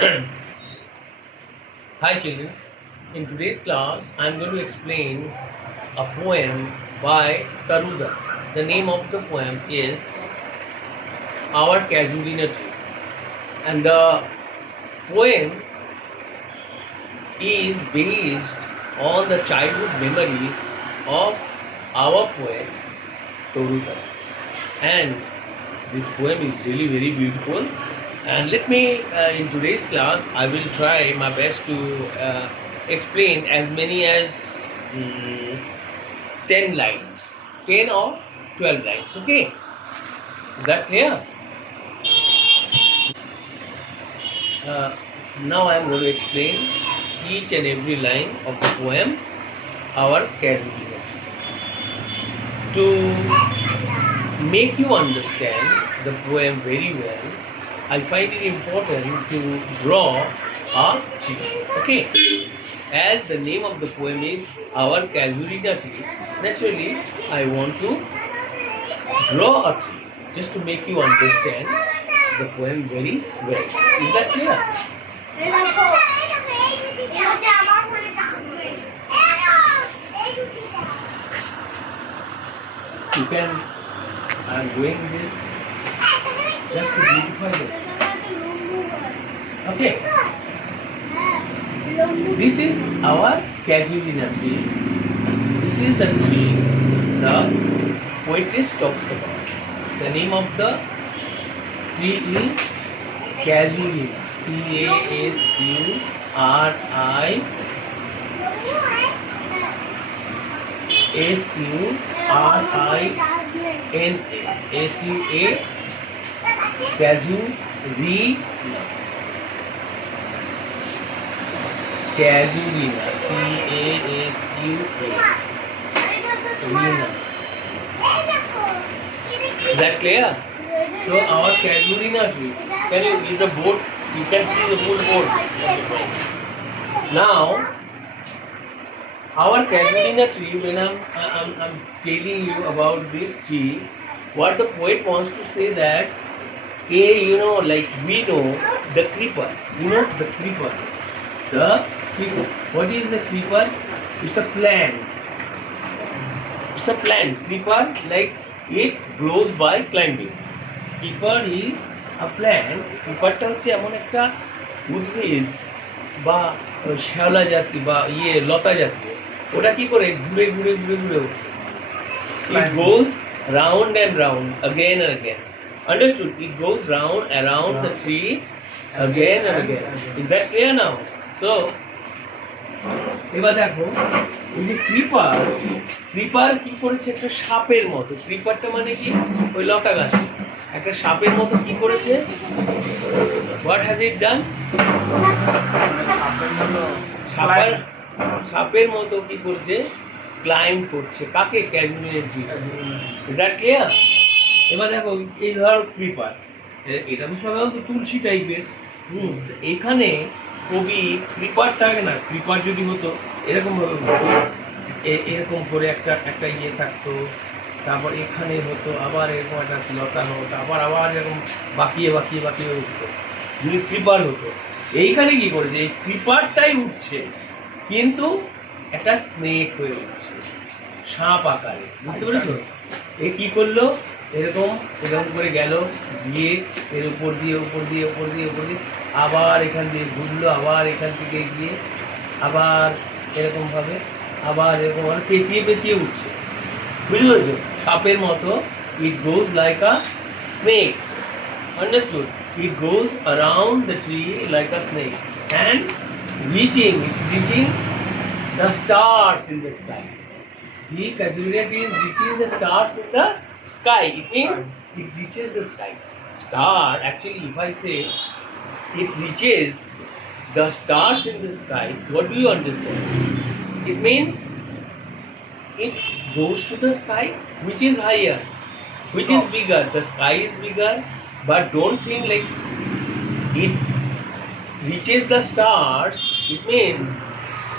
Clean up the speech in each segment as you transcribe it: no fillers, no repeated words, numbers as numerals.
Hi children, in today's class I am going to explain a poem by Taruda. The name of the poem is Our Casualty Tree, and the poem is based on the childhood memories of our poet Taruda. And this poem is really very beautiful. And let me, in today's class, I will try my best to explain as many as 10 lines, 10 or 12 lines. Okay, is that clear? Now I am going to explain each and every line of the poem, Our Casualty. To make you understand the poem very well, I find it important to draw a tree. Okay, as the name of the poem is Our Casualty Tree, naturally I want to draw a tree just to make you understand the poem very well. Is that clear? You can, I am doing this just to beautify it. Okay, this is our casualty tree. This is the tree the poetess talks about. The name of the tree is Casuarina. Casuarina. Casuarina. Casuarina. Casua. Is that clear? So our casualina tree. Can you see the board? You can see the full board. Now our casualina tree. When I'm telling you about this tree, what the poet wants to say that like we know the creeper. You know the creeper. The creeper. What is the creeper? It's a plant. It's a plant. Creeper, like it grows by climbing. Creeper is a plant. creeperটা হচ্ছে এমন একটা উদ্ভিদ বা শ্যাওলা জাতি বা লতা জাতীয়। ওটা কি করে ঘুরে ঘুরে ঘুরে ঘুরে ওঠে। It goes round and round again and again. Understood? It goes round around the tree again and again. Is that clear now? So এবার দেখো ওই যে ক্রিপার কি করেছে একটা সাপের মতো। ক্রিপারটা মানে কি ওই লতা গাছ একটা সাপের মতো কি করেছে। What has it done? সাপের মতো কি করছে? ক্লাইম্ব করছে। কাকে? Casualty tree. Is that clear? এবার দেখো এই ধরো ক্রিপার, এটা তো সাধারণত তুলসী টাইপের। এখানে কবি ক্রিপার থাকে না, ক্রিপার যদি হতো এরকম ভাবে হতো, এরকম করে একটা থাকতো, তারপর এখানে হতো, আবার এরকম একটা লতা হতো, আবার এরকম বাঁকিয়ে উঠতো। যদি ক্রিপার হতো, এইখানে কি করেছে? এই ক্রিপারটাই উঠছে কিন্তু একটা স্নেক হয়ে উঠছে, সাপ আকারে। বুঝতে পেরেছো? এ কি করলো? এরকম করে গেল, গিয়ে এর উপর দিয়ে আবার এখান দিয়ে ঘুরলো, আবার এখান থেকে গিয়ে আবার এরকমভাবে আবার এরকমভাবে পেঁচিয়ে উঠছে। বুঝতে পেরেছো? সাপের মতো। It goes like a snake. Understood? It goes around the tree like a snake and it's reaching the stars in the sky. The casualty is reaching the stars in the sky. It means it reaches the sky. Star, actually, if I say it reaches the stars in the sky, what do you understand? It means it goes to the sky, which is higher, which is bigger. The sky is bigger, but don't think like it reaches the stars. It means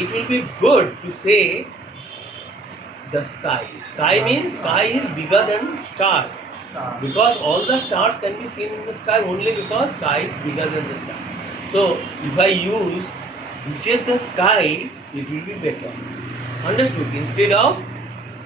it will be good to say the sky. Sky means sky is bigger than star. Because all the stars can be seen in the sky only because sky is bigger than the star. So if I use reaches the sky, it will be better. Understood? Instead of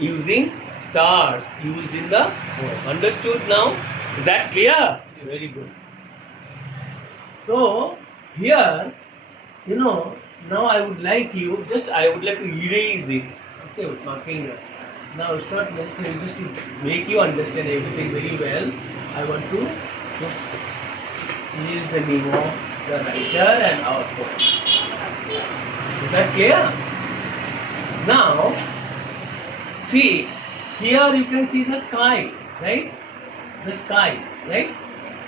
using stars used in the poem. Understood now? Is that clear? Very good. So here, now I would like to erase it. Okay, with my finger. Now it's not necessary just to make you understand everything very well. I want to just erase the name of the writer and our poem. Is that clear? Now, see, here you can see the sky, right? The sky, right?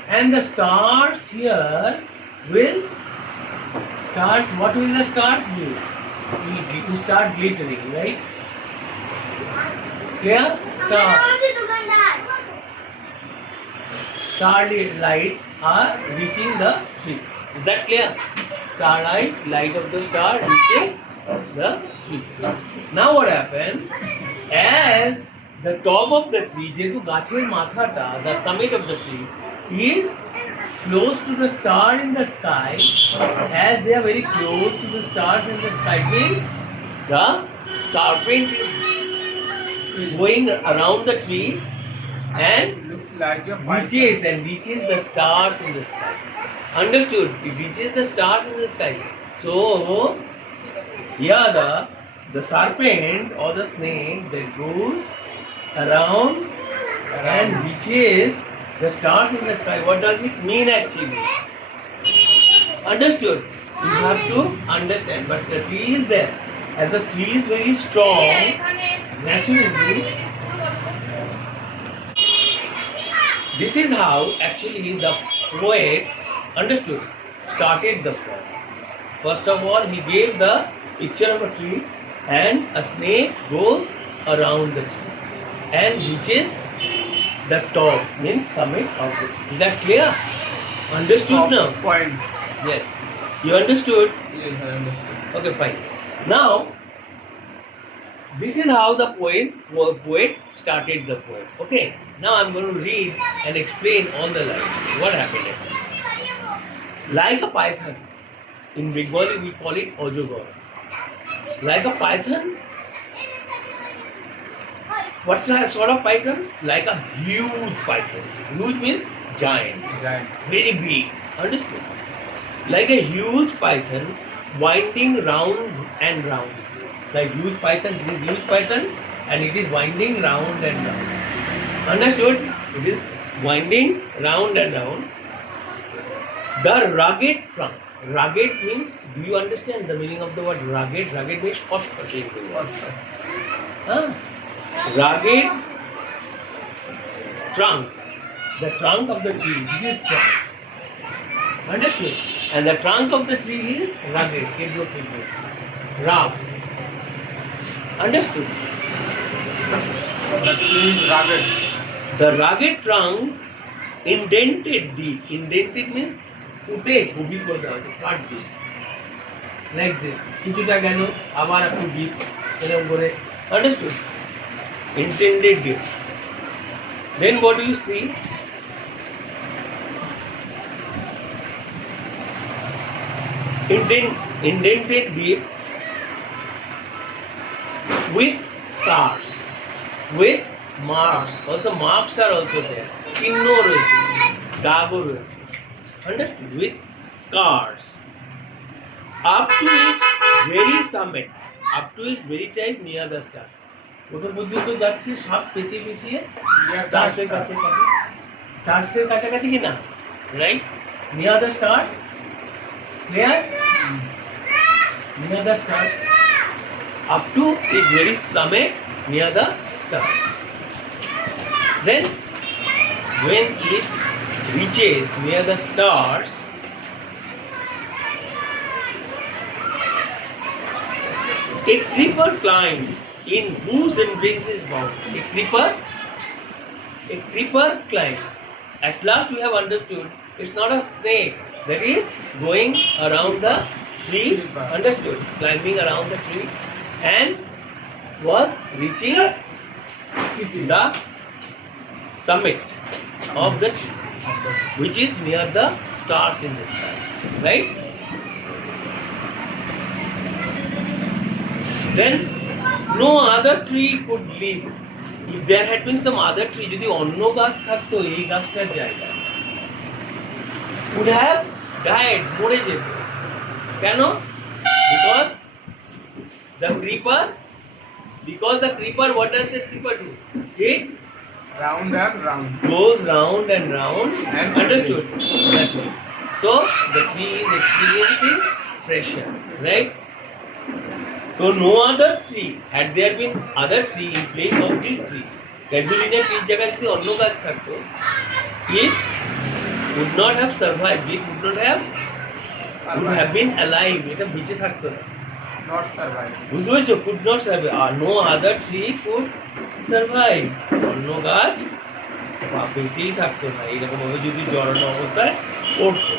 And the stars here what will the stars do? Will start glittering, right? Clear? Starlight are reaching the tree. Is that clear? Starlight, light of the star reaches the tree. Now what happened? As the top of the tree, যেহেতু গাছের মাথাটা, the summit of the tree is close to the star in the sky, as they are very close to the stars in the sky, means the serpent is going around the tree and Looks like a reaches the stars in the sky. Understood? It reaches the stars in the sky. So here the serpent or the snake that goes around and reaches the stars in the sky. What does it mean actually? Understood? You have to understand. But the tree is there. As the tree is very strong, naturally, this is how actually the poet started the poem. First of all, he gave the picture of a tree and a snake goes around the tree and reaches the top, means summit of the tree. Is that clear? Understood now? Point. Yes. You understood? Yes, I understood. Okay, fine. Now, this is how the poet started the poem. Okay. Now I'm going to read and explain all the lines. What happened? Like a python. In Bengali we call it Ojogor. Like a python. What's that sort of python? Like a huge python. Huge means giant. Giant. Very big. Understood? Like a huge python winding round and round. Like huge python, this is huge python and it is winding round and round. Understood? It is winding round and round. The rugged trunk. Rugged means, do you understand the meaning of the word rugged? Rugged means koshkoshi. Rugged trunk. The trunk of the tree. This is trunk. Understood? And the trunk of the tree is rugged. Rough. Understood? The tree is rugged. The rugged trunk indented deep. Indented means পুঁতে গভীর করে দেওয়া হয়েছে কাট দিয়ে like this কিছুটা গেল আবার একটু ডিপ এরকম করে understood indented deep then what do you see indented deep with stars with marks also marks are also there চিহ্ন রয়েছে দাগও রয়েছে understood with scars up to its very summit up to its very type near the star কত পর্যন্ত যাচ্ছে সব পেঁচিয়ে পেঁচিয়ে স্টার্সের কাছাকাছি স্টার্সের কাছাকাছি কি না right near the stars clear near the stars up to its very summit near the stars then when it reaches near the stars a creeper climbs in whose embrace is bound a creeper climbs at last we have understood it's not a snake that is going around the tree understood climbing around the tree and was reaching the summit of the tree which is near the stars in the sky right Then no other tree could live. If there had been some other tree, যদি অন্য গাছ থাকতো এই গাছটার জায়গায়, would have died, মরে যেত। কেন? Because the creeper, what does the creeper do? It Round and round. goes round and round. And Understood? That's right. So the tree is experiencing pressure, right? So no other tree, had there been other tree in place of this tree, casualina tree জায়গায় যদি অন্য গাছ থাকতো, it would not have survived. It would have been alive. এটা বেঁচে থাকতো না। Not survive. বুঝতে পেরেছো? Could not survive. No other tree could survive. অন্য গাছ বেঁচেই থাকতো না এইরকম ভাবে যদি জড়ানো অবস্থায় পড়তো।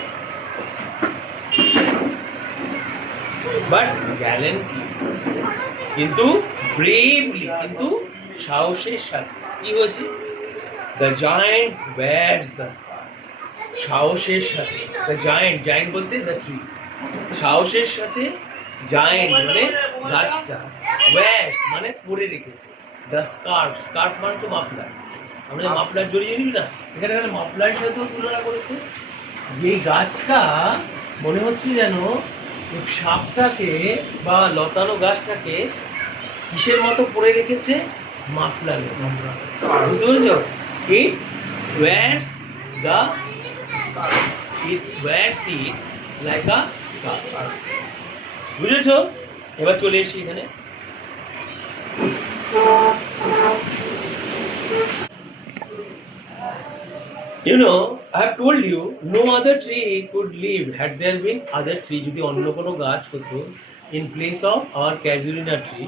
বাট গ্যালেন্টলি, কিন্তু ব্রেভলি, কিন্তু সাহসের সাথে কি হয়েছে? দ্য জায়ান্ট বেয়ারস দ্য স্কার। সাহসের সাথে দ্য জায়ান্ট বলতে দ্য ট্রি, সাহসের সাথে জায়ান্ট মানে গাছটা, ওয়্যার্স মানে পরে রেখেছে, দ্য স্কার্ফ মানে হচ্ছে মাফলার। আমরা যে মাফলার জড়িয়ে নিই না, এখানে মাফলারের সাথেও তুলনা করেছে। এই গাছটা মনে হচ্ছে যেন সাপটাকে বা লতানো গাছটাকে কিসের মতো পরে রেখেছে? মাফলারে। বুঝতে পেরেছ? It wears it like a scarf. বুঝেছ? এবার চলে এসি এখানে। You know, I have told you, no other tree could live had there been other tree. যদি অন্য কোনো গাছ হতো in place of our casuarina tree,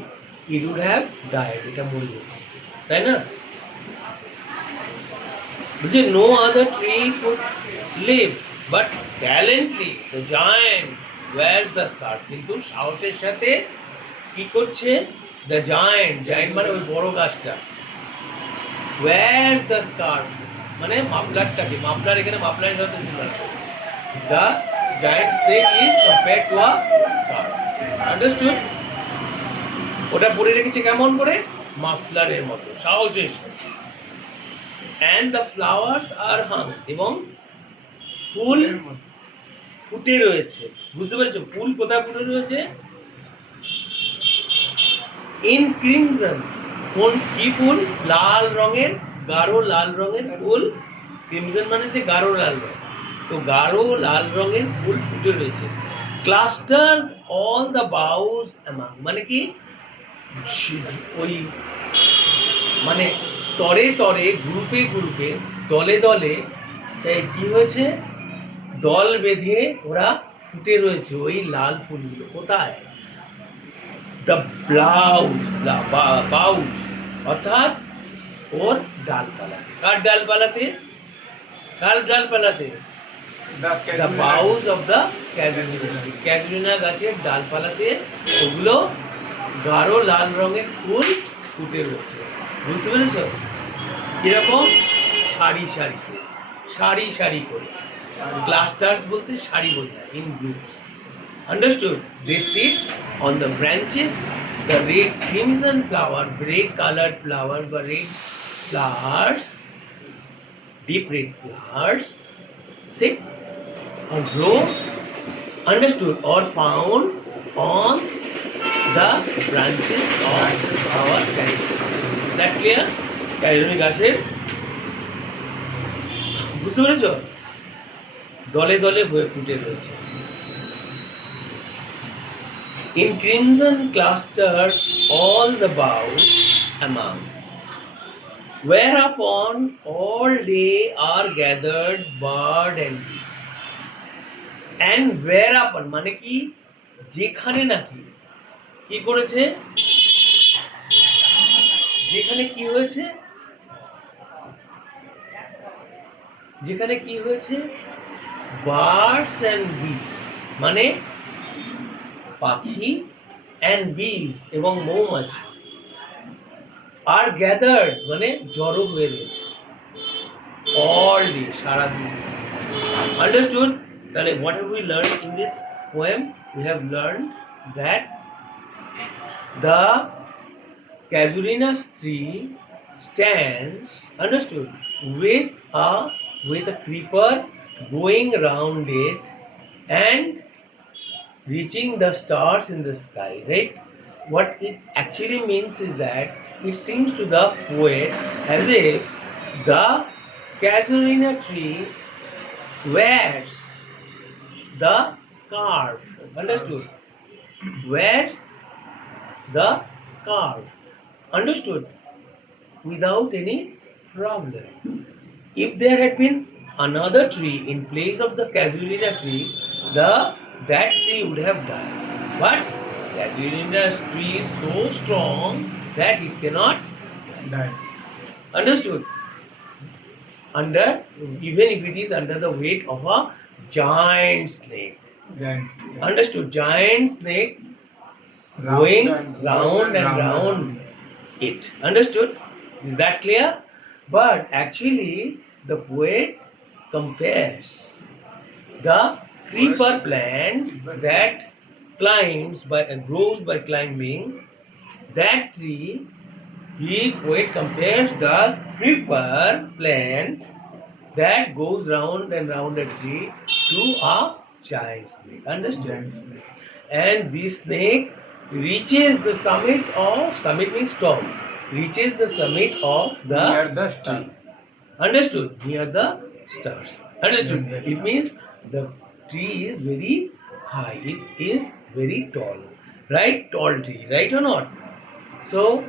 it would have died. এটা মরে যেত, তাই না? বুঝছে? No other tree could live, but gallantly the giant wears the scarf. কিন্তু সাহসের সাথে কি করছে? The giant মানে ওই বড় গাছটা, wears the scarf মানে মাফলারটাকে, মাফলার এখানে মাফলারের সাথে তুলনা। The giant snake is compared to a scarf. Understood? ওটা পরে রেখেছে কেমন করে? মাফলারের মতো, সাহসের সাথে। অ্যান্ড দ্য ফ্লাওয়ার্স আর হাং, এবং ফুল ফুটে রয়েছে। বুঝতে পেরেছো? ফুল কোথায় ফুটে রয়েছে? In crimson. কোন কি ফুল? লাল রঙের, গাঢ় লাল রঙের ফুল। ক্রিমজন মানে হচ্ছে গাঢ় লাল রঙ। তো গাঢ় লাল রঙের ফুল ফুটে রয়েছে। ক্লাস্টার অল দ্য বাউস অ্যামাং, মানে কি ওই মানে তরে তরে, গ্রুপে গ্রুপে, দলে দলে কি হয়েছে? দল বেঁধে ওরা ফুটে রয়েছে ওই লাল ফুলগুলো। কোথায়? দ্য বাউস অর্থাৎ ওর ডালপালাতে। কার ডালপালাতে? কার ডালপালাতে? The boughs of the casuarina গাছের ডালপালাতে ওগুলো গাঢ় লাল রঙের ফুল ফুটে রয়েছে। বুঝতে পেরেছ? কিরকম? সারি সারি, সারি সারি করে। ক্লাস্টার্স বলতে সারি বোঝায়, in groups. Understood? They sit on the branches. The red crimson flower, red colored flower, the red flowers, deep red flowers, sit or grow. Understood? Or found on the branches of our casuarina. Is that clear? casuarina গাছের, বুঝতে পেরেছ? দলে দলে হয়ে ফুটে রয়েছে। In crimson clusters all the boughs among, whereupon all day are gathered bird and bee. And whereupon মানে কি? যেখানে নাকি কি করেছে? যেখানে কি হয়েছে? যেখানে কি হয়েছে? বার্ডস অ্যান্ড বিজ মানে পাখি, অ্যান্ড বিজ এবং মৌমাছি, আর গ্যাদার্ড মানে জড়ো হয়ে রয়েছে, অল ডে সারাদিন। আন্ডারস্টুড? তাহলে what have we learn in this poem? We have learn that The casuarina tree stands, understood, with a creeper going round it and reaching the stars in the sky, right? What it actually means is that it seems to the poet as if the casuarina tree wears the scarf, understood? Wears the scarf, understood? Without any problem. If there had been another tree in place of the casuarina tree, that tree would have died. But casuarina tree is so strong that it cannot, Die. understood, under, even if it is under the weight of a giant snake. Giants. Understood? Giant snake going round and round it. Understood? Is that clear? But actually, the poet compares the creeper plant that grows by climbing, that tree. The poet compares the creeper plant that goes round and round a tree to a giant snake. Understood? Giant snake. And this snake reaches the summit means top, reaches the summit of Near the the tree. stars. Understood? Near the stars. Understood? Yes. It means the tree is very high. It is very tall. Right? Tall tree. Right or not? So,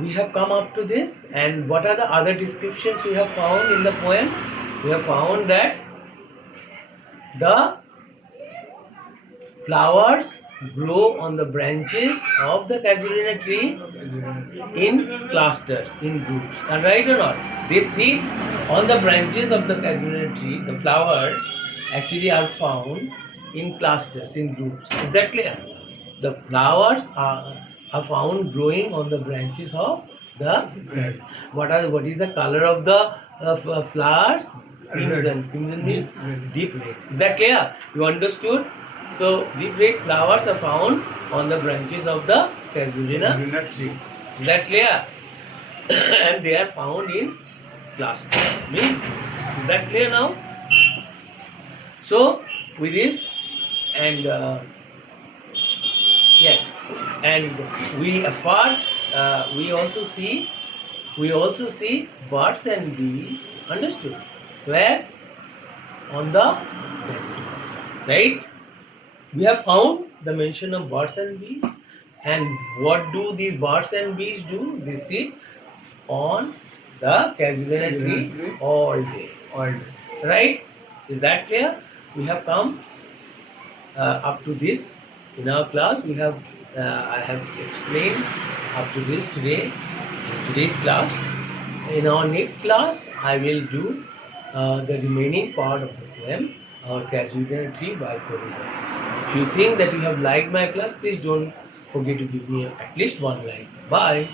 we have come up to this. And what are the other descriptions we have found in the poem? We have found that the flowers grow on the branches of the casuarina tree in clusters, in groups. Am I right or not? They sit on the branches of the casuarina tree. The flowers actually are found in clusters, in groups. Is that clear? The flowers are found growing on the branches of the tree. What is the color of the flowers? Crimson. Crimson means deep red. Is that clear? You understood? So deep red flowers are found on the branches of the casuarina. Casuarina tree. Is that clear? And they are found in clusters. Is that clear now? So with this, and yes, and we apart we also see birds and bees. Understood? Where? On the right? We have found the mention of birds and bees. And what do these birds and bees do? They sit on the casuarina tree all day. All day. Right? Is that clear? We have come up to this in our class. I have explained up to this today in today's class. In our next class, I will do the remaining part of the poem, our casuarina tree by Corridor. If you think that you have liked my class, please don't forget to give me at least one like. Bye.